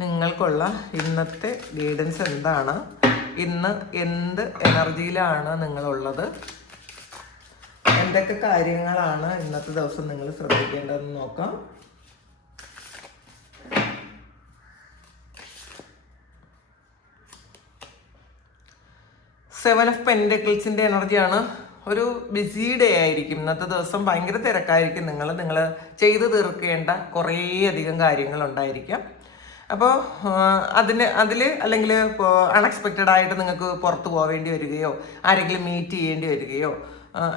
നിങ്ങൾക്കുള്ള ഇന്നത്തെ ഗൈഡൻസ് എന്താണ്? ഇന്ന് എന്ത് എനർജിയിലാണ് നിങ്ങളുള്ളത്? എന്തൊക്കെ കാര്യങ്ങളാണ് ഇന്നത്തെ ദിവസം നിങ്ങൾ ശ്രദ്ധിക്കേണ്ടതെന്ന് നോക്കാം. സെവൻ ഓഫ് പെൻഡക്കിൾസിന്റെ എനർജിയാണ് ഒരു ബിസി ഡേ ആയിരിക്കും. ഇന്നത്തെ ദിവസം ഭയങ്കര തിരക്കായിരിക്കും. നിങ്ങൾ നിങ്ങൾ ചെയ്തു തീർക്കേണ്ട കുറേയധികം കാര്യങ്ങളുണ്ടായിരിക്കാം അപ്പോൾ അതിന് അതിൽ അല്ലെങ്കിൽ ഇപ്പോൾ അൺഎക്സ്പെക്റ്റഡ് ആയിട്ട് നിങ്ങൾക്ക് പുറത്ത് പോവേണ്ടി വരികയോ ആരെങ്കിലും മീറ്റ് ചെയ്യേണ്ടി വരികയോ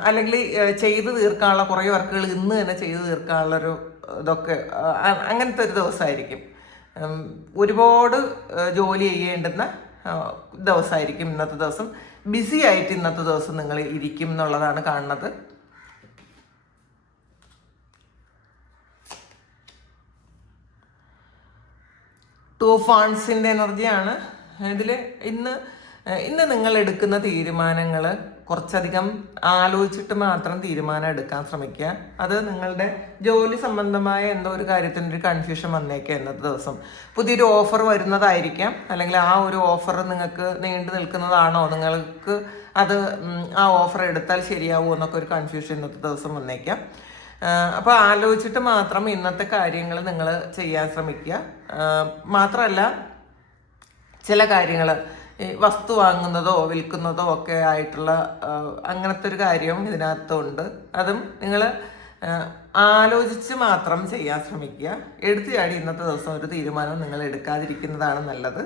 അല്ലെങ്കിൽ ചെയ്ത് തീർക്കാനുള്ള കുറേ വർക്കുകൾ ഇന്ന് തന്നെ ചെയ്ത് തീർക്കാനുള്ളൊരു ഇതൊക്കെ അങ്ങനത്തെ ഒരു ദിവസമായിരിക്കും. ഒരുപാട് ജോലി ചെയ്യേണ്ടുന്ന ദിവസമായിരിക്കും ഇന്നത്തെ ദിവസം. ബിസി ആയിട്ട് ഇന്നത്തെ ദിവസം നിങ്ങൾ ഇരിക്കും എന്നുള്ളതാണ് കാണുന്നത്. ടു ഫാൺസിന്റെ എനർജിയാണ്. ഇതിൽ ഇന്ന് ഇന്ന് നിങ്ങൾ എടുക്കുന്ന തീരുമാനങ്ങൾ കുറച്ചധികം ആലോചിച്ചിട്ട് മാത്രം തീരുമാനം എടുക്കാൻ ശ്രമിക്കുക. അത് നിങ്ങളുടെ ജോലി സംബന്ധമായ എന്തോ ഒരു കാര്യത്തിനൊരു കൺഫ്യൂഷൻ വന്നേക്കാം ഇന്നത്തെ ദിവസം. പുതിയൊരു ഓഫർ വരുന്നതായിരിക്കാം. അല്ലെങ്കിൽ ആ ഒരു ഓഫർ നിങ്ങൾക്ക് നീണ്ടു നിൽക്കുന്നതാണോ? നിങ്ങൾക്ക് അത് ആ ഓഫർ എടുത്താൽ ശരിയാവുമോ എന്നൊക്കെ ഒരു കൺഫ്യൂഷൻ ഇന്നത്തെ ദിവസം വന്നേക്കാം. അപ്പോൾ ആലോചിച്ചിട്ട് മാത്രം ഇന്നത്തെ കാര്യങ്ങൾ നിങ്ങൾ ചെയ്യാൻ ശ്രമിക്കുക. മാത്രമല്ല ചില കാര്യങ്ങൾ വസ്തു വാങ്ങുന്നതോ വിൽക്കുന്നതോ ഒക്കെ ആയിട്ടുള്ള അങ്ങനത്തെ ഒരു കാര്യവും ഇതിനകത്തുണ്ട്. അതും നിങ്ങൾ ആലോചിച്ച് മാത്രം ചെയ്യാൻ ശ്രമിക്കുക. എടുത്തു ചാടി ഇന്നത്തെ ദിവസം ഒരു തീരുമാനം നിങ്ങൾ എടുക്കാതിരിക്കുന്നതാണ് നല്ലത്.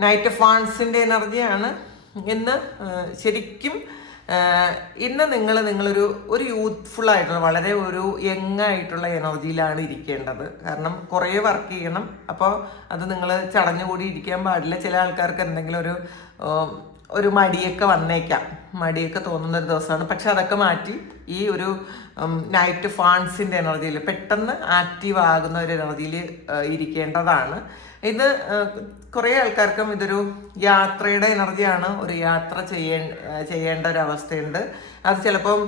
നൈറ്റ് ഓഫ് ഫാൺസിന്റെ എനർജിയാണ് ഇന്ന് ശരിക്കും ഇന്ന് നിങ്ങൾ നിങ്ങളൊരു ഒരു യൂത്ത്ഫുൾ ആയിട്ടുള്ള വളരെ ഒരു യങ് ആയിട്ടുള്ള എനർജിയിലാണ് ഇരിക്കേണ്ടത്. കാരണം കുറേ വർക്ക് ചെയ്യണം. അപ്പോൾ അത് നിങ്ങൾ ചടഞ്ഞുകൂടി ഇരിക്കാൻ പാടില്ല. ചില ആൾക്കാർക്ക് എന്തെങ്കിലും ഒരു ഒരു മടിയൊക്കെ വന്നേക്കാം. മടിയൊക്കെ തോന്നുന്ന ഒരു ദിവസമാണ്. പക്ഷെ അതൊക്കെ മാറ്റി ഈ ഒരു നൈറ്റ് ഫാൺസിന്റെ എനർജിയിൽ പെട്ടെന്ന് ആക്റ്റീവ് ആകുന്ന ഒരു എനർജിയിൽ ഇരിക്കേണ്ടതാണ്. ഇത് കുറേ ആൾക്കാർക്കും ഇതൊരു യാത്രയുടെ എനർജിയാണ്. ഒരു യാത്ര ചെയ്യേ ചെയ്യേണ്ട ഒരു അവസ്ഥയുണ്ട്. അത് ചിലപ്പം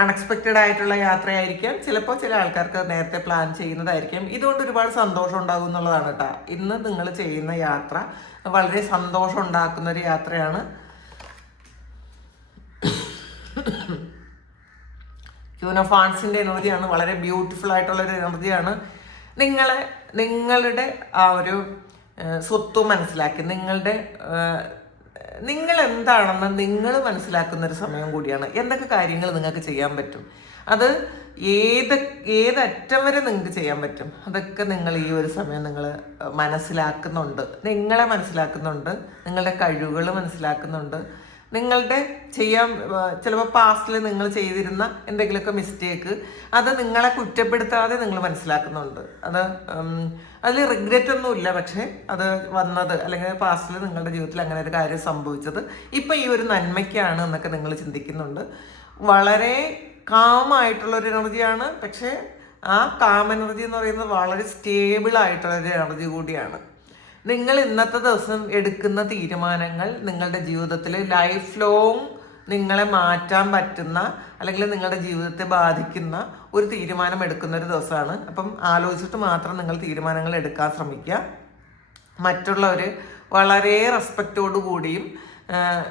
അൺഎക്സ്പെക്റ്റഡ് ആയിട്ടുള്ള യാത്രയായിരിക്കാം. ചിലപ്പോൾ ചില ആൾക്കാർക്ക് നേരത്തെ പ്ലാൻ ചെയ്യുന്നതായിരിക്കും. ഇതുകൊണ്ട് ഒരുപാട് സന്തോഷം ഉണ്ടാകും എന്നുള്ളതാണ് കേട്ടോ. ഇന്ന് നിങ്ങൾ ചെയ്യുന്ന യാത്ര വളരെ സന്തോഷം ഉണ്ടാക്കുന്ന ഒരു യാത്രയാണ്. ക്യൂനോഫാൺസിന്റെ എനർജിയാണ് വളരെ ബ്യൂട്ടിഫുൾ ആയിട്ടുള്ള ഒരു എനർജിയാണ് നിങ്ങളെ നിങ്ങളുടെ ആ ഒരു സ്വത്ത് മനസ്സിലാക്കി നിങ്ങളുടെ നിങ്ങൾ എന്താണെന്ന് നിങ്ങൾ മനസ്സിലാക്കുന്ന ഒരു സമയം കൂടിയാണ്. എന്തൊക്കെ കാര്യങ്ങൾ നിങ്ങൾക്ക് ചെയ്യാൻ പറ്റും? അത് ഏത് ഏതറ്റം വരെ നിങ്ങൾക്ക് ചെയ്യാൻ പറ്റും? അതൊക്കെ നിങ്ങൾ ഈ ഒരു സമയം നിങ്ങൾ മനസ്സിലാക്കുന്നുണ്ട്. നിങ്ങളെ മനസ്സിലാക്കുന്നുണ്ട്. നിങ്ങളുടെ കഴിവുകൾ മനസ്സിലാക്കുന്നുണ്ട്. നിങ്ങളുടെ ചെയ്യാൻ ചിലപ്പോൾ പാസ്റ്റിൽ നിങ്ങൾ ചെയ്തിരുന്ന എന്തെങ്കിലുമൊക്കെ മിസ്റ്റേക്ക് അത് നിങ്ങളെ കുറ്റപ്പെടുത്താതെ നിങ്ങൾ മനസ്സിലാക്കുന്നുണ്ട്. അത് അതിൽ റിഗ്രറ്റ് ഒന്നുമില്ല പക്ഷേ അത് വന്നത് അല്ലെങ്കിൽ പാസ്റ്റിൽ നിങ്ങളുടെ ജീവിതത്തിൽ അങ്ങനെ ഒരു കാര്യം സംഭവിച്ചത് ഇപ്പം ഈ ഒരു നന്മയ്ക്കാണ് എന്നൊക്കെ നിങ്ങൾ ചിന്തിക്കുന്നുണ്ട്. വളരെ കാമായിട്ടുള്ള ഒരു എനർജിയാണ് പക്ഷേ ആ കാം എനർജി എന്ന് പറയുന്നത് വളരെ സ്റ്റേബിൾ ആയിട്ടുള്ള ഒരു എനർജി കൂടിയാണ്. നിങ്ങൾ ഇന്നത്തെ ദിവസം എടുക്കുന്ന തീരുമാനങ്ങൾ നിങ്ങളുടെ ജീവിതത്തിൽ ലൈഫ് ലോങ് നിങ്ങളെ മാറ്റാൻ പറ്റുന്ന അല്ലെങ്കിൽ നിങ്ങളുടെ ജീവിതത്തെ ബാധിക്കുന്ന ഒരു തീരുമാനം എടുക്കുന്ന ഒരു ദിവസമാണ്. അപ്പം ആലോചിച്ചിട്ട് മാത്രം നിങ്ങൾ തീരുമാനങ്ങൾ എടുക്കാൻ ശ്രമിക്കുക. മറ്റുള്ളവർ വളരെ റെസ്പെക്റ്റോടു കൂടിയും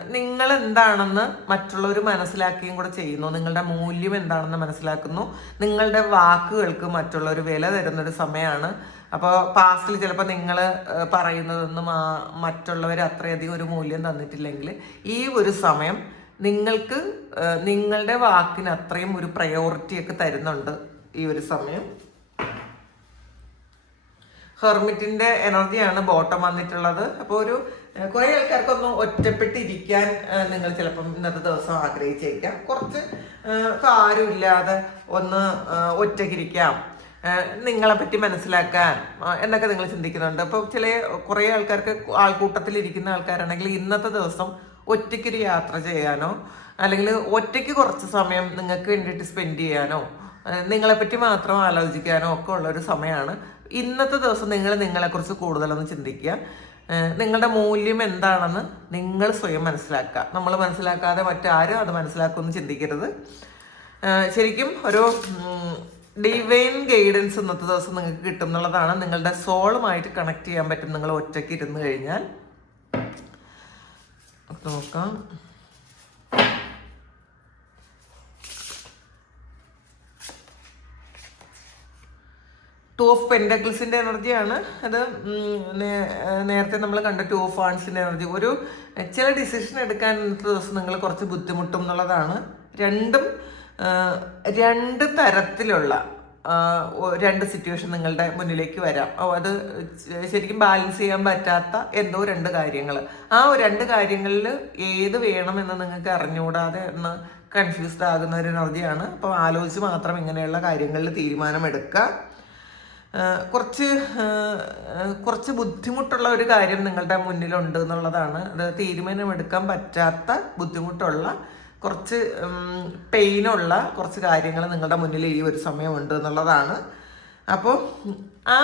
നിങ്ങൾ എന്താണെന്ന് മറ്റുള്ളവർ മനസ്സിലാക്കുകയും കൂടെ ചെയ്യുന്നു. നിങ്ങളുടെ മൂല്യം എന്താണെന്ന് മനസ്സിലാക്കുന്നു. നിങ്ങളുടെ വാക്കുകൾക്ക് മറ്റുള്ളവർ വില തരുന്നൊരു സമയമാണ്. അപ്പോൾ പാസ്റ്റിൽ ചിലപ്പോൾ നിങ്ങൾ പറയുന്നതൊന്നും മറ്റുള്ളവർ അത്രയധികം ഒരു മൂല്യം തന്നിട്ടില്ലെങ്കിൽ ഈ ഒരു സമയം നിങ്ങൾക്ക് നിങ്ങളുടെ വാക്കിന് അത്രയും ഒരു പ്രയോറിറ്റി ഒക്കെ തരുന്നുണ്ട് ഈ ഒരു സമയം. ഹെർമിറ്റിന്റെ എനർജിയാണ് ബോട്ടം വന്നിട്ടുള്ളത്. അപ്പോൾ ഒരു കുറെ ആൾക്കാർക്കൊന്ന് ഒറ്റപ്പെട്ടിരിക്കാൻ നിങ്ങൾ ചിലപ്പം ഇന്നത്തെ ദിവസം ആഗ്രഹിച്ചേക്കാം. കുറച്ച് ഏഹ്, ഇപ്പൊ ആരുമില്ലാതെ ഒന്ന് ഒറ്റയ്ക്കിരിക്കാം നിങ്ങളെ പറ്റി മനസ്സിലാക്കാൻ എന്നൊക്കെ നിങ്ങൾ ചിന്തിക്കുന്നുണ്ട്. അപ്പോൾ ചില കുറേ ആൾക്കാർക്ക് ആൾക്കൂട്ടത്തിൽ ഇരിക്കുന്ന ആൾക്കാരാണെങ്കിൽ ഇന്നത്തെ ദിവസം ഒറ്റയ്ക്കൊരു യാത്ര ചെയ്യാനോ അല്ലെങ്കിൽ ഒറ്റയ്ക്ക് കുറച്ച് സമയം നിങ്ങൾക്ക് വേണ്ടിയിട്ട് സ്പെൻഡ് ചെയ്യാനോ നിങ്ങളെ നിങ്ങളെപ്പറ്റി മാത്രം ആലോചിക്കാനോ ഒക്കെ ഉള്ള ഒരു സമയമാണ്. ഇന്നത്തെ ദിവസം നിങ്ങൾ നിങ്ങളെക്കുറിച്ച് കൂടുതലൊന്ന് ചിന്തിക്കുക. നിങ്ങളുടെ മൂല്യം എന്താണെന്ന് നിങ്ങൾ സ്വയം മനസ്സിലാക്കുക. നമ്മൾ മനസ്സിലാക്കാതെ മറ്റാരും അത് മനസ്സിലാക്കുമെന്ന് ചിന്തിക്കരുത്. ശരിക്കും ഒരു ഡിവൈൻ ഗൈഡൻസ് ഇന്നത്തെ ദിവസം നിങ്ങൾക്ക് കിട്ടും എന്നുള്ളതാണ്. നിങ്ങളുടെ സോളുമായിട്ട് കണക്ട് ചെയ്യാൻ പറ്റും. നിങ്ങൾ ഒറ്റയ്ക്ക് ഇരുന്ന് കഴിഞ്ഞാൽ. നോക്കാം. ടു ഓഫ് പെൻഡക്കിൾസിന്റെ എനർജിയാണ് അത് നേരത്തെ നമ്മൾ കണ്ട ടു ഓഫ് ആൺസിന്റെ എനർജി ഒരു ചില ഡിസിഷൻ എടുക്കാൻ ഇന്നത്തെ ദിവസം നിങ്ങൾ കുറച്ച് ബുദ്ധിമുട്ടും എന്നുള്ളതാണ്. രണ്ടും രണ്ട് തരത്തിലുള്ള രണ്ട് സിറ്റുവേഷൻ നിങ്ങളുടെ മുന്നിലേക്ക് വരാം. അത് ശരിക്കും ബാലൻസ് ചെയ്യാൻ പറ്റാത്ത എന്തോ രണ്ട് കാര്യങ്ങൾ ആ രണ്ട് കാര്യങ്ങളിൽ ഏത് വേണമെന്ന് നിങ്ങൾക്ക് അറിഞ്ഞുകൂടാതെ ഒന്ന് കൺഫ്യൂസ്ഡ് ആകുന്ന ഒരു എനർജിയാണ് അപ്പോൾ ആലോചിച്ച് മാത്രം ഇങ്ങനെയുള്ള കാര്യങ്ങളിൽ തീരുമാനമെടുക്കുക കുറച്ച് കുറച്ച് ബുദ്ധിമുട്ടുള്ള ഒരു കാര്യം നിങ്ങളുടെ മുന്നിലുണ്ട് എന്നുള്ളതാണ്. അത് തീരുമാനമെടുക്കാൻ പറ്റാത്ത ബുദ്ധിമുട്ടുള്ള കുറച്ച് പെയിനുള്ള കുറച്ച് കാര്യങ്ങൾ നിങ്ങളുടെ മുന്നിൽ ഈ ഒരു സമയമുണ്ട് എന്നുള്ളതാണ്. അപ്പോൾ ആ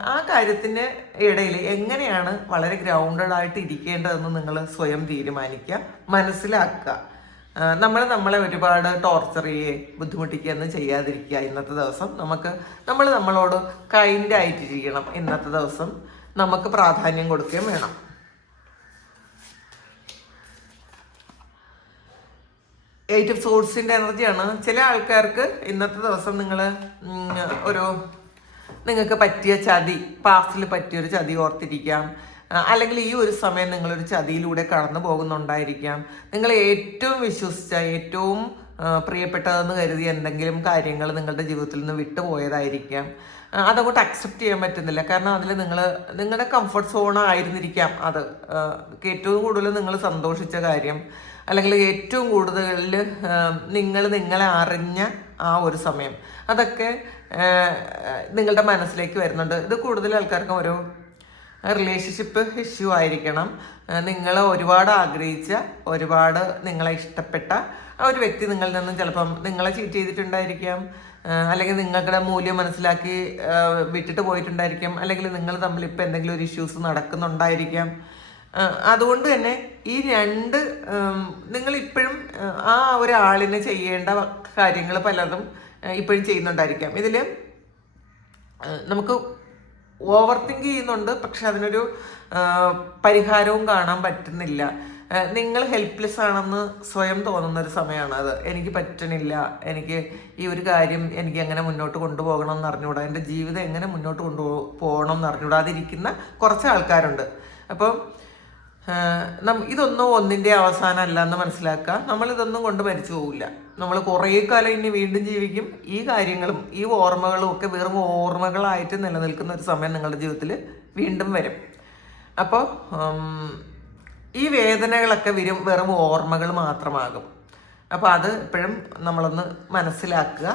ആ- കാര്യത്തിന് ഇടയിൽ എങ്ങനെയാണ് വളരെ ഗ്രൗണ്ടഡ് ആയിട്ട് ഇരിക്കേണ്ടതെന്ന് നിങ്ങൾ സ്വയം തീരുമാനിക്കുക മനസ്സിലാക്കുക. നമ്മൾ നമ്മളെ ഒരുപാട് ടോർച്ചർ ചെയ്യേ ബുദ്ധിമുട്ടിക്കുകയൊന്നും ചെയ്യാതിരിക്കുക ഇന്നത്തെ ദിവസം. നമുക്ക് നമ്മൾ നമ്മളോട് കൈൻഡായിട്ടിരിക്കണം ഇന്നത്തെ ദിവസം. നമുക്ക് പ്രാധാന്യം കൊടുക്കുകയും വേണം. എയ്റ്റ് ഓഫ് സോഴ്സിന്റെ എനർജിയാണ്. ചില ആൾക്കാർക്ക് ഇന്നത്തെ ദിവസം നിങ്ങൾ ഒരു നിങ്ങൾക്ക് പറ്റിയ ചതി പാസ്റ്റിൽ പറ്റിയ ഒരു ചതി ഓർത്തിരിക്കാം. അല്ലെങ്കിൽ ഈ ഒരു സമയം നിങ്ങളൊരു ചതിയിലൂടെ കടന്നു പോകുന്നുണ്ടായിരിക്കാം. നിങ്ങൾ ഏറ്റവും വിശ്വസിച്ച ഏറ്റവും പ്രിയപ്പെട്ടതെന്ന് കരുതി എന്തെങ്കിലും കാര്യങ്ങൾ നിങ്ങളുടെ ജീവിതത്തിൽ നിന്ന് വിട്ടുപോയതായിരിക്കാം. അതങ്ങോട്ട് അക്സെപ്റ്റ് ചെയ്യാൻ പറ്റുന്നില്ല. കാരണം അതിൽ നിങ്ങൾ നിങ്ങളുടെ കംഫർട്ട് സോൺ ആയിരുന്നിരിക്കാം അത്. ഏറ്റവും കൂടുതൽ നിങ്ങൾ സന്തോഷിച്ച കാര്യം. അല്ലെങ്കിൽ ഏറ്റവും കൂടുതൽ നിങ്ങൾ നിങ്ങളെ അറിഞ്ഞ ആ ഒരു സമയം. അതൊക്കെ നിങ്ങളുടെ മനസ്സിലേക്ക് വരുന്നുണ്ട്. ഇത് കൂടുതൽ ആൾക്കാർക്കും ഒരു റിലേഷൻഷിപ്പ് ഇഷ്യൂ ആയിരിക്കണം. നിങ്ങൾ ഒരുപാട് ആഗ്രഹിച്ച ഒരുപാട് നിങ്ങളെ ഇഷ്ടപ്പെട്ട ആ ഒരു വ്യക്തി നിങ്ങളിൽ നിന്നും ചിലപ്പം നിങ്ങളെ ചീറ്റ് ചെയ്തിട്ടുണ്ടായിരിക്കാം. അല്ലെങ്കിൽ നിങ്ങളുടെ മൂല്യം മനസ്സിലാക്കി വിട്ടിട്ട് പോയിട്ടുണ്ടായിരിക്കാം. അല്ലെങ്കിൽ നിങ്ങൾ തമ്മിൽ ഇപ്പം എന്തെങ്കിലും ഒരു ഇഷ്യൂസ് നടക്കുന്നുണ്ടായിരിക്കാം. അതുകൊണ്ട് തന്നെ ഈ രണ്ട് നിങ്ങൾ ഇപ്പോഴും ആ ഒരാളിന് ചെയ്യേണ്ട കാര്യങ്ങൾ പലതും ഇപ്പോഴും ചെയ്യുന്നുണ്ടായിരിക്കാം. ഇതിൽ നമുക്ക് ഓവർ തിങ്ക് ചെയ്യുന്നുണ്ട് പക്ഷെ അതിനൊരു പരിഹാരവും കാണാൻ പറ്റുന്നില്ല. നിങ്ങൾ ഹെൽപ്ലെസ് ആണെന്ന് സ്വയം തോന്നുന്ന ഒരു സമയമാണ് അത്. എനിക്ക് പറ്റണില്ല എനിക്ക് ഈ ഒരു കാര്യം എനിക്ക് എങ്ങനെ മുന്നോട്ട് കൊണ്ടുപോകണം എന്ന് അറിഞ്ഞുകൂടാ എന്റെ ജീവിതം എങ്ങനെ മുന്നോട്ട് കൊണ്ടുപോകണം എന്ന് അറിഞ്ഞുകൂടാതിരിക്കുന്ന കുറച്ച് ആൾക്കാരുണ്ട്. അപ്പം ഇതൊന്നും ഒന്നിന്റെ അവസാനമല്ല എന്ന് മനസ്സിലാക്കുക നമ്മൾ ഇതൊന്നും കൊണ്ട് മരിച്ചു പോകില്ല നമ്മൾ കുറേ കാലം ഇനി വീണ്ടും ജീവിക്കും. ഈ കാര്യങ്ങളും ഈ ഓർമ്മകളും ഒക്കെ വെറും ഓർമ്മകളായിട്ട് നിലനിൽക്കുന്ന ഒരു സമയം നിങ്ങളുടെ ജീവിതത്തിൽ വീണ്ടും വരും. അപ്പോൾ ഈ വേദനകളൊക്കെ വരും വെറും ഓർമ്മകൾ മാത്രമാകും. അപ്പോൾ അത് എപ്പോഴും നമ്മളൊന്ന് മനസ്സിലാക്കുക.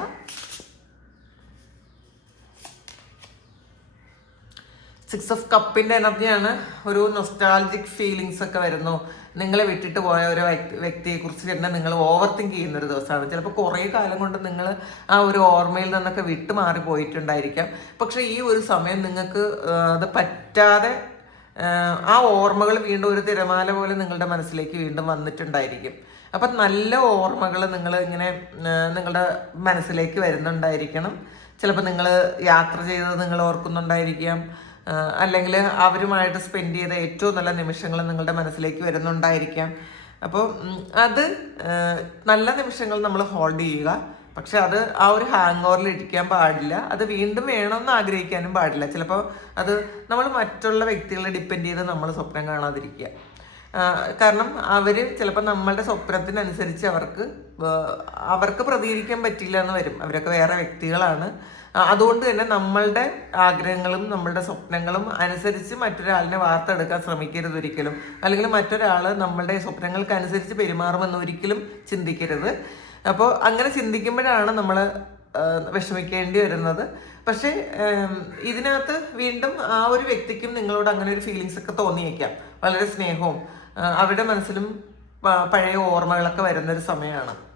സിക്സ് ഓഫ് കപ്പിന്റെ എനർജിയാണ് ഒരു നൊസ്റ്റാൾജിക് ഫീലിങ്സ് ഒക്കെ വരുന്നു. നിങ്ങളെ വിട്ടിട്ട് പോയ ഒരു വ്യക്തി- വ്യക്തിയെ കുറിച്ച് തന്നെ നിങ്ങൾ ഓവർ തിങ്ക് ചെയ്യുന്ന ഒരു ദിവസമാണ്. ചിലപ്പോൾ കുറേ കാലം കൊണ്ട് നിങ്ങൾ ആ ഒരു ഓർമ്മയിൽ നിന്നൊക്കെ വിട്ടു മാറി പോയിട്ടുണ്ടായിരിക്കാം. പക്ഷേ ഈ ഒരു സമയം നിങ്ങൾക്ക് അത് പറ്റാതെ ആ ഓർമ്മകൾ വീണ്ടും ഒരു തിരമാല പോലെ നിങ്ങളുടെ മനസ്സിലേക്ക് വീണ്ടും വന്നിട്ടുണ്ടായിരിക്കും. അപ്പം നല്ല ഓർമ്മകൾ നിങ്ങൾ ഇങ്ങനെ നിങ്ങളുടെ മനസ്സിലേക്ക് വരുന്നുണ്ടായിരിക്കണം. ചിലപ്പോൾ നിങ്ങൾ യാത്ര ചെയ്തത് നിങ്ങൾ ഓർക്കുന്നുണ്ടായിരിക്കാം. അല്ലെങ്കിൽ അവരുമായിട്ട് സ്പെൻഡ് ചെയ്ത ഏറ്റവും നല്ല നിമിഷങ്ങൾ നിങ്ങളുടെ മനസ്സിലേക്ക് വരുന്നുണ്ടായിരിക്കാം. അപ്പോൾ അത് നല്ല നിമിഷങ്ങൾ നമ്മൾ ഹോൾഡ് ചെയ്യുക. പക്ഷെ അത് ആ ഒരു ഹാങ് ഓവറിൽ ഇരിക്കാൻ പാടില്ല. അത് വീണ്ടും വേണമെന്ന് ആഗ്രഹിക്കാനും പാടില്ല. ചിലപ്പോൾ അത് നമ്മൾ മറ്റുള്ള വ്യക്തികളെ ഡിപ്പെൻഡ് ചെയ്ത് നമ്മൾ സ്വപ്നം കാണാതിരിക്കുക. കാരണം അവർ ചിലപ്പോൾ നമ്മളുടെ സ്വപ്നത്തിനനുസരിച്ച് അവർക്ക് അവർക്ക് പ്രതികരിക്കാൻ പറ്റില്ല എന്ന് വരും. അവരൊക്കെ വേറെ വ്യക്തികളാണ്. അതുകൊണ്ട് തന്നെ നമ്മളുടെ ആഗ്രഹങ്ങളും നമ്മളുടെ സ്വപ്നങ്ങളും അനുസരിച്ച് മറ്റൊരാളിനെ വാർത്തെടുക്കാൻ ശ്രമിക്കരുത് ഒരിക്കലും. അല്ലെങ്കിൽ മറ്റൊരാൾ നമ്മളുടെ സ്വപ്നങ്ങൾക്ക് അനുസരിച്ച് പെരുമാറുമെന്ന് ഒരിക്കലും ചിന്തിക്കരുത്. അപ്പോൾ അങ്ങനെ ചിന്തിക്കുമ്പോഴാണ് നമ്മൾ വിഷമിക്കേണ്ടി വരുന്നത്. പക്ഷേ ഇതിനകത്ത് വീണ്ടും ആ ഒരു വ്യക്തിക്കും നിങ്ങളോട് അങ്ങനെ ഒരു ഫീലിങ്സ് ഒക്കെ തോന്നിയേക്കാം. വളരെ സ്നേഹവും അവരുടെ മനസ്സിലും പഴയ ഓർമ്മകളൊക്കെ വരുന്നൊരു സമയമാണ്.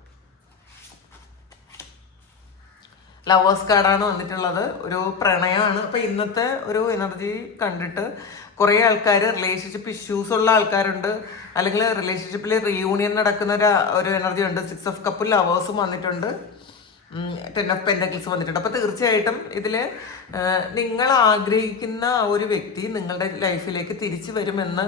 ലവേഴ്സ് കാർഡാണ് വന്നിട്ടുള്ളത്. ഒരു പ്രണയമാണ്. അപ്പൊ ഇന്നത്തെ ഒരു എനർജി കണ്ടിട്ട് കുറേ ആൾക്കാർ റിലേഷൻഷിപ്പ് ഇഷ്യൂസ് ഉള്ള ആൾക്കാരുണ്ട്. അല്ലെങ്കിൽ റിലേഷൻഷിപ്പിൽ റീയൂണിയൻ നടക്കുന്ന ഒരു ഒരു എനർജി ഉണ്ട്. സിക്സ് ഓഫ് കപ്പ് ലവേഴ്സും വന്നിട്ടുണ്ട്. ടെൻ ഓഫ് പെൻഡക്കിൾസ് വന്നിട്ടുണ്ട്. അപ്പോൾ തീർച്ചയായിട്ടും ഇതിൽ നിങ്ങൾ ആഗ്രഹിക്കുന്ന ഒരു വ്യക്തി നിങ്ങളുടെ ലൈഫിലേക്ക് തിരിച്ചു വരുമെന്ന്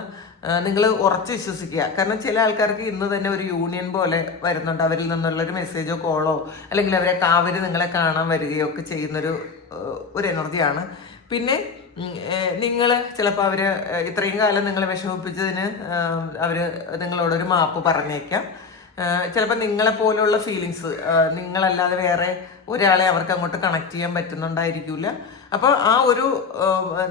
നിങ്ങൾ ഉറച്ചു വിശ്വസിക്കുക. കാരണം ചില ആൾക്കാർക്ക് ഇന്ന് തന്നെ ഒരു യൂണിയൻ പോലെ വരുന്നുണ്ട്. അവരിൽ നിന്നുള്ള ഒരു മെസ്സേജോ കോളോ അല്ലെങ്കിൽ അവരെ കാവര് നിങ്ങളെ കാണാൻ വരികയോ ഒക്കെ ചെയ്യുന്നൊരു ഒരു എനർജിയാണ് പിന്നെ നിങ്ങൾ ചിലപ്പോൾ അവർ ഇത്രയും കാലം നിങ്ങളെ വിഷമിപ്പിച്ചതിന് അവർ നിങ്ങളോടൊരു മാപ്പ് പറഞ്ഞേക്കാം. ചിലപ്പോൾ നിങ്ങളെ പോലെയുള്ള ഫീലിങ്സ് നിങ്ങളല്ലാതെ വേറെ ഒരാളെ അവർക്ക് അങ്ങോട്ട് കണക്ട് ചെയ്യാൻ പറ്റുന്നുണ്ടായിരിക്കില്ല അപ്പോൾ ആ ഒരു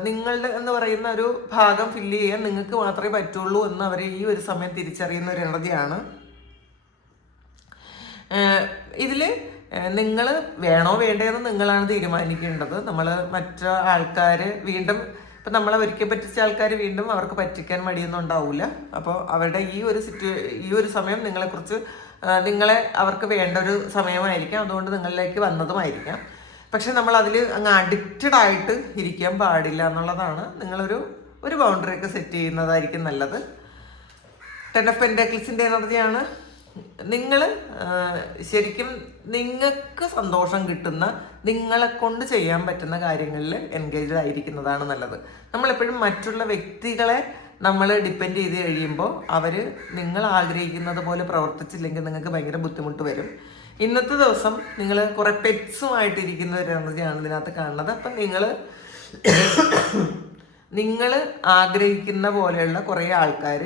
നിങ്ങളുടെ എന്ന് പറയുന്ന ഒരു ഭാഗം ഫില്ല് ചെയ്യാൻ നിങ്ങൾക്ക് മാത്രമേ പറ്റുള്ളൂ എന്ന് അവർ ഈ ഒരു സമയം തിരിച്ചറിയുന്ന ഒരു എനർജിയാണ് ഇതിൽ നിങ്ങൾ വേണോ വേണ്ടതെന്ന് നിങ്ങളാണ് തീരുമാനിക്കേണ്ടത്. നമ്മൾ മറ്റു ആൾക്കാർ വീണ്ടും ഇപ്പം നമ്മളെ ഒരിക്കൽ പറ്റിച്ച ആൾക്കാർ വീണ്ടും അവർക്ക് പറ്റിക്കാൻ മടിയൊന്നും ഉണ്ടാവില്ല അപ്പോൾ അവരുടെ ഈ ഒരു സിറ്റു ഈ ഒരു സമയം നിങ്ങളെക്കുറിച്ച് നിങ്ങളെ അവർക്ക് വേണ്ട ഒരു സമയമായിരിക്കാം. അതുകൊണ്ട് നിങ്ങളിലേക്ക് വന്നതുമായിരിക്കാം. പക്ഷെ നമ്മൾ അതിൽ അങ്ങ് അഡിക്റ്റഡ് ആയിട്ട് ഇരിക്കാൻ പാടില്ല എന്നുള്ളതാണ് നിങ്ങളൊരു ഒരു ബൗണ്ടറി ഒക്കെ സെറ്റ് ചെയ്യുന്നതായിരിക്കും നല്ലത്. ടെൻ ഓഫ് പെൻഡാക്കിൾസിന്റെ എനർജിയാണ് നിങ്ങൾ ശരിക്കും നിങ്ങൾക്ക് സന്തോഷം കിട്ടുന്ന നിങ്ങളെ കൊണ്ട് ചെയ്യാൻ പറ്റുന്ന കാര്യങ്ങളിൽ എൻഗേജ്ഡ് ആയിരിക്കുന്നതാണ് നല്ലത്. നമ്മളെപ്പോഴും മറ്റുള്ള വ്യക്തികളെ നമ്മൾ ഡിപ്പെൻഡ് ചെയ്ത് കഴിയുമ്പോൾ അവർ നിങ്ങൾ ആഗ്രഹിക്കുന്നത് പോലെ പ്രവർത്തിച്ചില്ലെങ്കിൽ നിങ്ങൾക്ക് ഭയങ്കര ബുദ്ധിമുട്ട് വരും. ഇന്നത്തെ ദിവസം നിങ്ങൾ കുറേ പെറ്റ്സുമായിട്ടിരിക്കുന്ന ഒരു എനർജിയാണ് ഇതിനകത്ത് കാണുന്നത്. അപ്പം നിങ്ങൾ നിങ്ങൾ ആഗ്രഹിക്കുന്ന പോലെയുള്ള കുറേ ആൾക്കാർ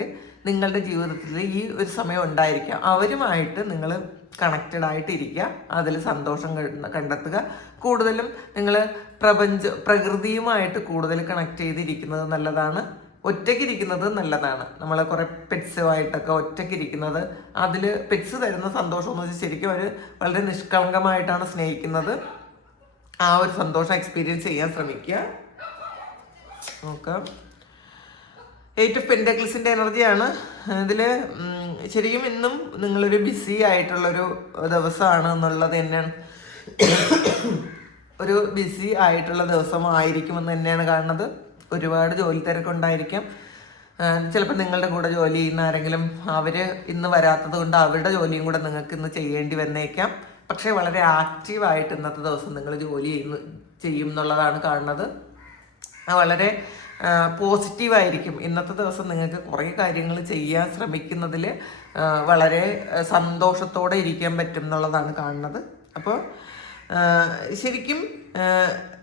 നിങ്ങളുടെ ജീവിതത്തിൽ ഈ ഒരു സമയം ഉണ്ടായിരിക്കാം. അവരുമായിട്ട് നിങ്ങൾ കണക്റ്റഡ് ആയിട്ടിരിക്കുക. അതിൽ സന്തോഷം കണ്ടെത്തുക. കൂടുതലും നിങ്ങൾ പ്രപഞ്ച പ്രകൃതിയുമായിട്ട് കൂടുതൽ കണക്ട് ചെയ്തിരിക്കുന്നത് നല്ലതാണ്. ഒറ്റയ്ക്കിരിക്കുന്നത് നല്ലതാണ്. നമ്മൾ കുറേ പെറ്റ്സുമായിട്ടൊക്കെ ഒറ്റയ്ക്കിരിക്കുന്നത് അതിൽ പെറ്റ്സ് തരുന്ന സന്തോഷം എന്ന് വെച്ചാൽ ശരിക്കും അവർ വളരെ നിഷ്കളങ്കമായിട്ടാണ് സ്നേഹിക്കുന്നത്. ആ ഒരു സന്തോഷം എക്സ്പീരിയൻസ് ചെയ്യാൻ ശ്രമിക്കുക. നോക്കാം. എയ്റ്റ് ഓഫ് പെൻഡക്കിൾസിന്റെ എനർജിയാണ്. ഇതിൽ ശരിക്കും ഇന്നും നിങ്ങളൊരു ബിസി ആയിട്ടുള്ളൊരു ദിവസമാണ് എന്നുള്ളത് തന്നെയാണ്. ഒരു ബിസി ആയിട്ടുള്ള ദിവസമായിരിക്കുമെന്ന് തന്നെയാണ് കാണുന്നത്. ഒരുപാട് ജോലി തിരക്കുണ്ടായിരിക്കാം ചിലപ്പോൾ നിങ്ങളുടെ കൂടെ ജോലി ചെയ്യുന്ന ആരെങ്കിലും അവർ ഇന്ന് വരാത്തത് കൊണ്ട് അവരുടെ ജോലിയും കൂടെ നിങ്ങൾക്ക് ഇന്ന് ചെയ്യേണ്ടി വന്നേക്കാം. പക്ഷേ വളരെ ആക്റ്റീവായിട്ട് ഇന്നത്തെ ദിവസം നിങ്ങൾ ജോലി ചെയ്യുന്നു ചെയ്യും എന്നുള്ളതാണ് കാണുന്നത്. വളരെ പോസിറ്റീവായിരിക്കും. ഇന്നത്തെ ദിവസം നിങ്ങൾക്ക് കുറേ കാര്യങ്ങൾ ചെയ്യാൻ ശ്രമിക്കുന്നതിൽ വളരെ സന്തോഷത്തോടെ ഇരിക്കാൻ പറ്റും എന്നുള്ളതാണ് കാണുന്നത്. അപ്പോൾ ശരിക്കും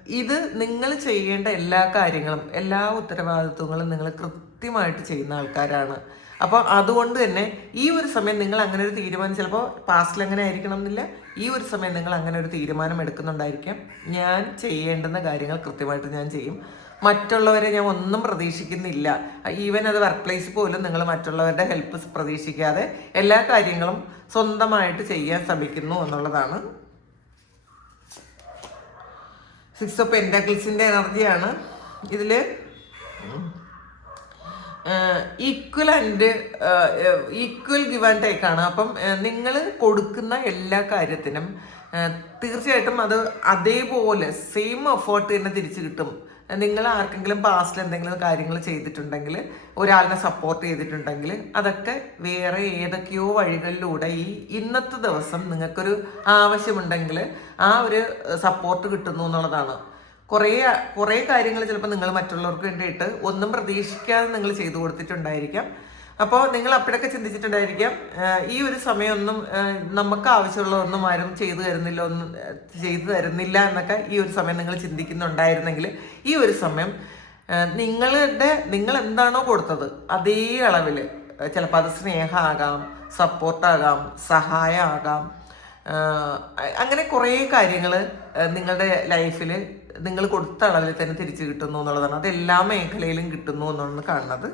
ഇത് നിങ്ങൾ ചെയ്യേണ്ട എല്ലാ കാര്യങ്ങളും എല്ലാ ഉത്തരവാദിത്വങ്ങളും നിങ്ങൾ കൃത്യമായിട്ട് ചെയ്യുന്ന ആൾക്കാരാണ്. അപ്പോൾ അതുകൊണ്ട് തന്നെ ഈ ഒരു സമയം നിങ്ങൾ അങ്ങനെ ഒരു തീരുമാനം ചിലപ്പോൾ പാസ്റ്റിൽ അങ്ങനെ ആയിരിക്കണം എന്നില്ല. ഈ ഒരു സമയം നിങ്ങൾ അങ്ങനെ ഒരു തീരുമാനം എടുക്കുന്നുണ്ടായിരിക്കാം. ഞാൻ ചെയ്യേണ്ടുന്ന കാര്യങ്ങൾ കൃത്യമായിട്ട് ഞാൻ ചെയ്യും. മറ്റുള്ളവരെ ഞാൻ ഒന്നും പ്രതീക്ഷിക്കുന്നില്ല. ഈവൻ അത് വർക്ക് പ്ലേസ് പോലും നിങ്ങൾ മറ്റുള്ളവരുടെ ഹെൽപ്പ് പ്രതീക്ഷിക്കാതെ എല്ലാ കാര്യങ്ങളും സ്വന്തമായിട്ട് ചെയ്യാൻ ശ്രമിക്കുന്നു എന്നുള്ളതാണ്. സിക്സ് ഓഫ് പെൻഡക്കിൾസിന്റെ എനർജിയാണ് ഇതിൽ equal and equal give and take ആണ്. അപ്പം നിങ്ങൾ കൊടുക്കുന്ന എല്ലാ കാര്യത്തിനും തീർച്ചയായിട്ടും അത് അതേപോലെ സെയിം എഫേർട്ട് തന്നെ തിരിച്ചു കിട്ടും. നിങ്ങൾ ആർക്കെങ്കിലും പാസ്റ്റിൽ എന്തെങ്കിലും കാര്യങ്ങൾ ചെയ്തിട്ടുണ്ടെങ്കിൽ ഒരാളിനെ സപ്പോർട്ട് ചെയ്തിട്ടുണ്ടെങ്കിൽ അതൊക്കെ വേറെ ഏതൊക്കെയോ വഴികളിലൂടെ ഈ ഇന്നത്തെ ദിവസം നിങ്ങൾക്കൊരു ആവശ്യമുണ്ടെങ്കിൽ ആ ഒരു സപ്പോർട്ട് കിട്ടുന്നു എന്നുള്ളതാണ്. കുറേ കുറേ കാര്യങ്ങൾ ചിലപ്പോൾ നിങ്ങൾ മറ്റുള്ളവർക്ക് വേണ്ടിയിട്ട് ഒന്നും പ്രതീക്ഷിക്കാതെ നിങ്ങൾ ചെയ്തു കൊടുത്തിട്ടുണ്ടായിരിക്കാം. അപ്പോൾ നിങ്ങൾ അപ്പോഴൊക്കെ ചിന്തിച്ചിട്ടുണ്ടായിരിക്കാം ഈ ഒരു സമയമൊന്നും നമുക്ക് ആവശ്യമുള്ളതൊന്നും ആരും ചെയ്തു തരുന്നില്ല ഒന്നും ചെയ്തു തരുന്നില്ല എന്നൊക്കെ ഈ ഒരു സമയം നിങ്ങൾ ചിന്തിക്കുന്നുണ്ടായിരുന്നെങ്കിൽ ഈ ഒരു സമയം നിങ്ങളുടെ നിങ്ങൾ എന്താണോ കൊടുത്തത് അതേ അളവിൽ ചിലപ്പോൾ അത് സ്നേഹമാകാം സപ്പോർട്ടാകാം സഹായമാകാം അങ്ങനെ കുറേ കാര്യങ്ങൾ നിങ്ങളുടെ ലൈഫിൽ നിങ്ങൾ കൊടുത്ത അളവിൽ തന്നെ തിരിച്ചു കിട്ടുന്നു എന്നുള്ളതാണ്. അത് എല്ലാ മേഖലയിലും കിട്ടുന്നു എന്നാണ് കാണുന്നത്.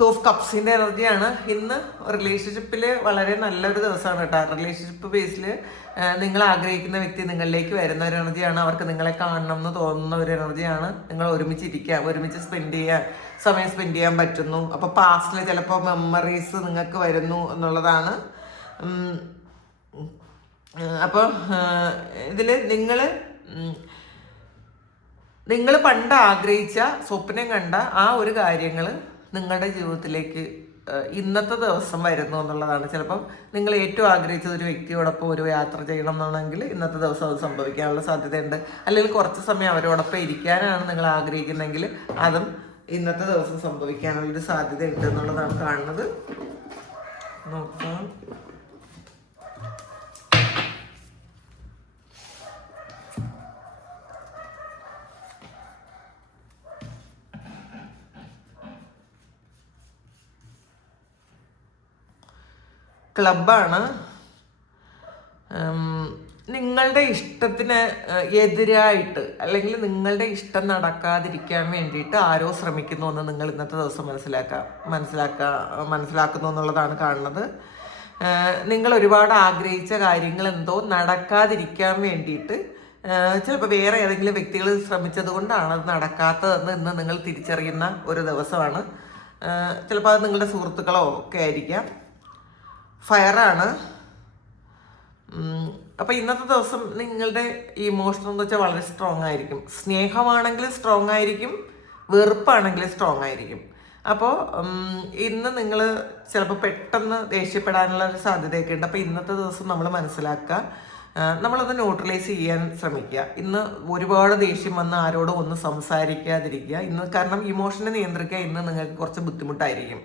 ടു ഓഫ് കപ്സിന്റെ എനർജിയാണ്. ഇന്ന് റിലേഷൻഷിപ്പിൽ വളരെ നല്ലൊരു ദിവസമാണ് കേട്ടോ. റിലേഷൻഷിപ്പ് ബേസിൽ നിങ്ങൾ ആഗ്രഹിക്കുന്ന വ്യക്തി നിങ്ങളിലേക്ക് വരുന്ന ഒരു എനർജിയാണ്. അവർക്ക് നിങ്ങളെ കാണണം എന്ന് തോന്നുന്ന ഒരു എനർജിയാണ്. നിങ്ങൾ ഒരുമിച്ച് ഇരിക്കുക ഒരുമിച്ച് സ്പെൻഡ് ചെയ്യാൻ സമയം സ്പെൻഡ് ചെയ്യാൻ പറ്റുന്നു. അപ്പോൾ പാസ്റ്റിൽ ചിലപ്പോൾ മെമ്മറീസ് നിങ്ങൾക്ക് വരുന്നു എന്നുള്ളതാണ്. അപ്പൊ അപ്പോൾ ഇതിൽ നിങ്ങൾ നിങ്ങൾ പണ്ട് ആഗ്രഹിച്ച സ്വപ്നം കണ്ട ആ ഒരു കാര്യങ്ങൾ നിങ്ങളുടെ ജീവിതത്തിലേക്ക് ഇന്നത്തെ ദിവസം വരുന്നു എന്നുള്ളതാണ്. ചിലപ്പം നിങ്ങൾ ഏറ്റവും ആഗ്രഹിച്ചത് ഒരു വ്യക്തിയോടൊപ്പം ഒരു യാത്ര ചെയ്യണം എന്നാണെങ്കിൽ ഇന്നത്തെ ദിവസം അത് സംഭവിക്കാനുള്ള സാധ്യതയുണ്ട്. അല്ലെങ്കിൽ കുറച്ച് സമയം അവരോടൊപ്പം ഇരിക്കാനാണ് നിങ്ങൾ ആഗ്രഹിക്കുന്നതെങ്കിൽ അതും ഇന്നത്തെ ദിവസം സംഭവിക്കാനുള്ളൊരു സാധ്യതയുണ്ട് എന്നുള്ളതാണ് കാണുന്നത്. നോക്കാം. ക്ലബാണ് നിങ്ങളുടെ ഇഷ്ടത്തിന് എതിരായിട്ട് അല്ലെങ്കിൽ നിങ്ങളുടെ ഇഷ്ടം നടക്കാതിരിക്കാൻ വേണ്ടിയിട്ട് ആരോ ശ്രമിക്കുന്നു എന്ന് നിങ്ങൾ ഇന്നത്തെ ദിവസം മനസ്സിലാക്കാം മനസ്സിലാക്കുക മനസ്സിലാക്കുന്നു എന്നുള്ളതാണ് കാണുന്നത്. നിങ്ങൾ ഒരുപാട് ആഗ്രഹിച്ച കാര്യങ്ങൾ എന്തോ നടക്കാതിരിക്കാൻ വേണ്ടിയിട്ട് ചിലപ്പോൾ വേറെ ഏതെങ്കിലും വ്യക്തികൾ ശ്രമിച്ചത് കൊണ്ടാണ് അത് നടക്കാത്തതെന്ന് ഇന്ന് നിങ്ങൾ തിരിച്ചറിയുന്ന ഒരു ദിവസമാണ്. ചിലപ്പോൾ അത് നിങ്ങളുടെ സുഹൃത്തുക്കളോ ഒക്കെ ആയിരിക്കാം. ഫയറാണ്. അപ്പോൾ ഇന്നത്തെ ദിവസം നിങ്ങളുടെ ഇമോഷൻ എന്ന് വെച്ചാൽ വളരെ സ്ട്രോങ് ആയിരിക്കും. സ്നേഹമാണെങ്കിൽ സ്ട്രോങ് ആയിരിക്കും വെറുപ്പാണെങ്കിൽ സ്ട്രോങ് ആയിരിക്കും. അപ്പോൾ ഇന്ന് നിങ്ങൾ ചിലപ്പോൾ പെട്ടെന്ന് ദേഷ്യപ്പെടാനുള്ള ഒരു സാധ്യതയൊക്കെ ഉണ്ട്. അപ്പോൾ ഇന്നത്തെ ദിവസം നമ്മൾ മനസ്സിലാക്കുക നമ്മളത് ന്യൂട്രലൈസ് ചെയ്യാൻ ശ്രമിക്കുക. ഇന്ന് ഒരുപാട് ദേഷ്യം വന്ന് ആരോടും ഒന്ന് സംസാരിക്കാതിരിക്കുക. ഇന്ന് കാരണം ഇമോഷനെ നിയന്ത്രിക്കുക ഇന്ന് നിങ്ങൾക്ക് കുറച്ച് ബുദ്ധിമുട്ടായിരിക്കും.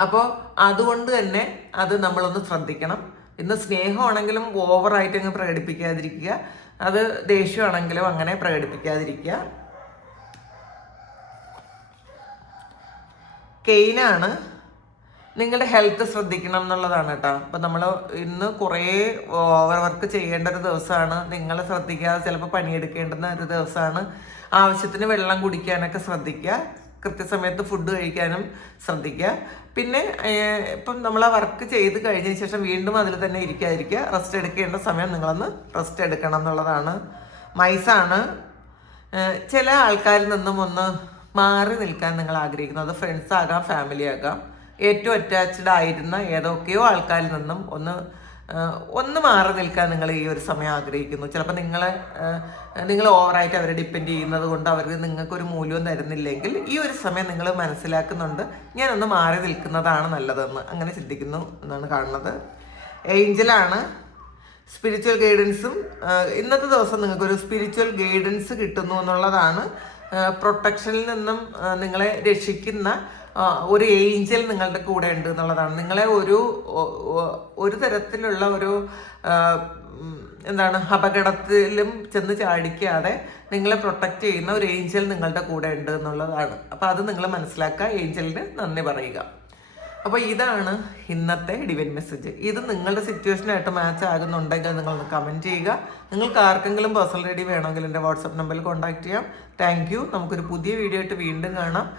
അപ്പോൾ അതുകൊണ്ട് തന്നെ അത് നമ്മളൊന്ന് ശ്രദ്ധിക്കണം. ഇന്ന് സ്നേഹമാണെങ്കിലും ഓവറായിട്ട് അങ്ങ് പ്രകടിപ്പിക്കാതിരിക്കുക. അത് ദേഷ്യമാണെങ്കിലും അങ്ങനെ പ്രകടിപ്പിക്കാതിരിക്കുക. കെയിനാണ് നിങ്ങളുടെ ഹെൽത്ത് ശ്രദ്ധിക്കണം എന്നുള്ളതാണ് കേട്ടോ. അപ്പം നമ്മൾ ഇന്ന് കുറേ ഓവർ വർക്ക് ചെയ്യേണ്ട ഒരു ദിവസമാണ്. നിങ്ങൾ ശ്രദ്ധിക്കാതെ ചിലപ്പോൾ പണിയെടുക്കേണ്ടുന്ന ഒരു ദിവസമാണ്. ആവശ്യത്തിന് വെള്ളം കുടിക്കാനൊക്കെ ശ്രദ്ധിക്കുക. കൃത്യസമയത്ത് ഫുഡ് കഴിക്കാനും ശ്രദ്ധിക്കുക. പിന്നെ ഇപ്പം നമ്മൾ ആ വർക്ക് ചെയ്ത് കഴിഞ്ഞതിന് ശേഷം വീണ്ടും അതിൽ തന്നെ ഇരിക്കാതിരിക്കുക. റെസ്റ്റ് എടുക്കേണ്ട സമയം നിങ്ങളൊന്ന് റെസ്റ്റ് എടുക്കണം എന്നുള്ളതാണ്. മൈസാണ്. ചില ആൾക്കാരിൽ നിന്നും ഒന്ന് മാറി നിൽക്കാൻ നിങ്ങൾ ആഗ്രഹിക്കുന്നു. ആഗ്രഹിക്കുന്നത് ഫ്രണ്ട്സ് ആകാം ഫാമിലി ആകാം. ഏറ്റവും അറ്റാച്ച്ഡ് ആയിരുന്ന ഏതൊക്കെയോ ആൾക്കാരിൽ നിന്നും ഒന്ന് ഒന്ന് മാറി നിൽക്കാൻ നിങ്ങൾ ഈ ഒരു സമയം ആഗ്രഹിക്കുന്നു. ചിലപ്പോൾ നിങ്ങളെ നിങ്ങൾ ഓവറായിട്ട് അവരെ ഡിപ്പെൻഡ് ചെയ്യുന്നത് കൊണ്ട് അവർക്ക് നിങ്ങൾക്കൊരു മൂല്യവും തരുന്നില്ലെങ്കിൽ ഈ ഒരു സമയം നിങ്ങൾ മനസ്സിലാക്കുന്നുണ്ട്. ഞാനൊന്ന് മാറി നിൽക്കുന്നതാണ് നല്ലതെന്ന്. അങ്ങനെ ചിന്തിക്കുന്നു എന്നാണ് കാണുന്നത്. ഏഞ്ചലാണ് സ്പിരിച്വൽ ഗൈഡൻസും ഇന്നത്തെ ദിവസം നിങ്ങൾക്കൊരു സ്പിരിച്വൽ ഗൈഡൻസ് കിട്ടുന്നു എന്നുള്ളതാണ്. പ്രൊട്ടക്ഷനിൽ നിന്നും നിങ്ങളെ രക്ഷിക്കുന്ന ഒരു ഏഞ്ചൽ നിങ്ങളുടെ കൂടെ ഉണ്ട് എന്നുള്ളതാണ്. നിങ്ങളെ ഒരു ഒരു തരത്തിലുള്ള ഒരു എന്താണ് അപകടത്തിലും ചെന്ന് ചാടിക്കാതെ നിങ്ങളെ പ്രൊട്ടക്റ്റ് ചെയ്യുന്ന ഒരു ഏഞ്ചൽ നിങ്ങളുടെ കൂടെ ഉണ്ട് എന്നുള്ളതാണ്. അപ്പോൾ അത് നിങ്ങൾ മനസ്സിലാക്കുക. ഏഞ്ചലിന് നന്ദി പറയുക. അപ്പോൾ ഇതാണ് ഇന്നത്തെ ഡിവൈൻ മെസ്സേജ്. ഇത് നിങ്ങളുടെ സിറ്റുവേഷനായിട്ട് മാച്ച് ആകുന്നുണ്ടെങ്കിൽ നിങ്ങളൊന്ന് കമന്റ് ചെയ്യുക. നിങ്ങൾക്ക് ആർക്കെങ്കിലും പേഴ്സണൽ റെഡി വേണമെങ്കിൽ എന്റെ വാട്സപ്പ് നമ്പറിൽ കോൺടാക്ട് ചെയ്യാം. Thank you. നമുക്കൊരു പുതിയ വീഡിയോ ആയിട്ട് വീണ്ടും കാണാം.